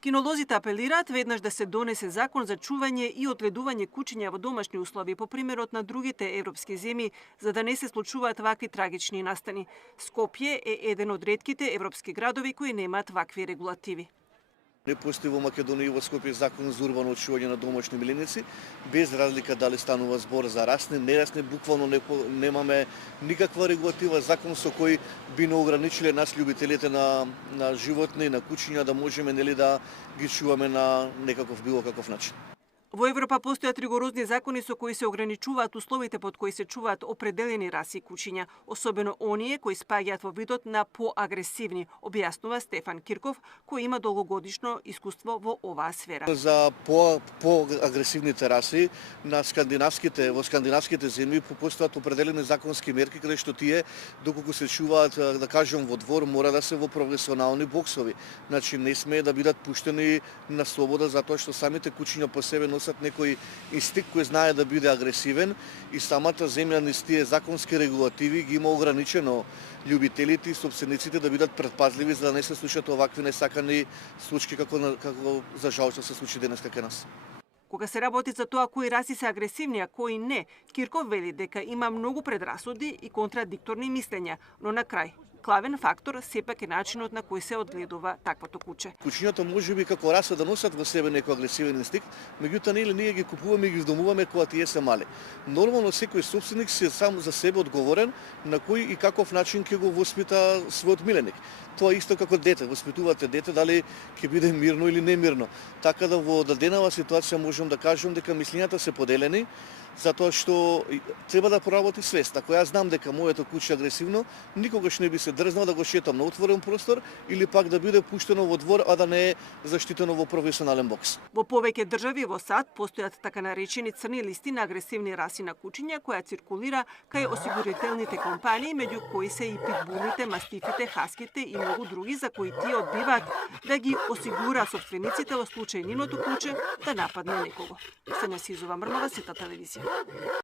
Кинолозите апелираат веднаш да се донесе закон за чување и одгледување кучиња во домашни услови по примерот на другите европски земји, за да не се случуваат вакви трагични настани. Скопје е еден од ретките европски градови кои немаат вакви регулативи. Не постои во Македонија и во Скопје закон за урбано чување на домашни миленици, без разлика дали станува збор за расни, нерасни, буквално немаме никаква регулатива, закон со кој би не ограничиле нас љубителите на животни, на кучиња, да можеме да ги чуваме на некаков било каков начин. Во Европа постојат ригорозни закони со кои се ограничуваат условите под кои се чуваат определени раси кучиња, особено оние кои спаѓаат во видот на поагресивни, објаснува Стефан Кирков, кој има долгогодишно искуство во оваа сфера. За поагресивните раси во скандинавските земји постојат определени законски мерки каде што тие доколку се чуваат, да кажем, во двор, мора да се во професионални боксови. Значи не смее да бидат пуштени на слобода затоа што самите кучиња по себе носат некој инстинкт кој знае да биде агресивен и самата земја низ тие законски регулативи ги има ограничено љубителите и собствениците да бидат предпазливи за да не се случат овакви несакани случаи како за жал што се случи денес кај нас. Кога се работи за тоа кои раси се агресивни, а кои не, Кирков вели дека има многу предрасуди и контрадикторни мислења, но на крај клавен фактор сепак е начинот на кој се одгледува таквото куче. Кучињата можеби како раса да носат во себе некој агресивен инстинкт, меѓутоа ние ги купуваме и ги вдомуваме кога тие се мали. Нормално секој собственик се сам за себе одговорен на кој и каков начин ќе го воспита својот миленик. Тоа исто како дете, воспитувате дете дали ќе биде мирно или немирно. Така да во даденава ситуација можам да кажам дека мислењата се поделени, затоа што треба да проработи свест. Ако јас знам дека моето куче е агресивно, никогаш не би се дрзнал да го шетам на отворен простор или пак да биде пуштено во двор, а да не е заштитено во професионален бокс. Во повеќе држави во САД постојат така наречени црни листи на агресивни раси на кучиња која циркулира кај осигурителните компании, меѓу кои се и питбулите, мастифите, хаските и многу други за кои тие одбиваат да ги осигура собствениците во случај нивното куче да нападне некого. Сања Сизова Мрнова, Сета телевизија.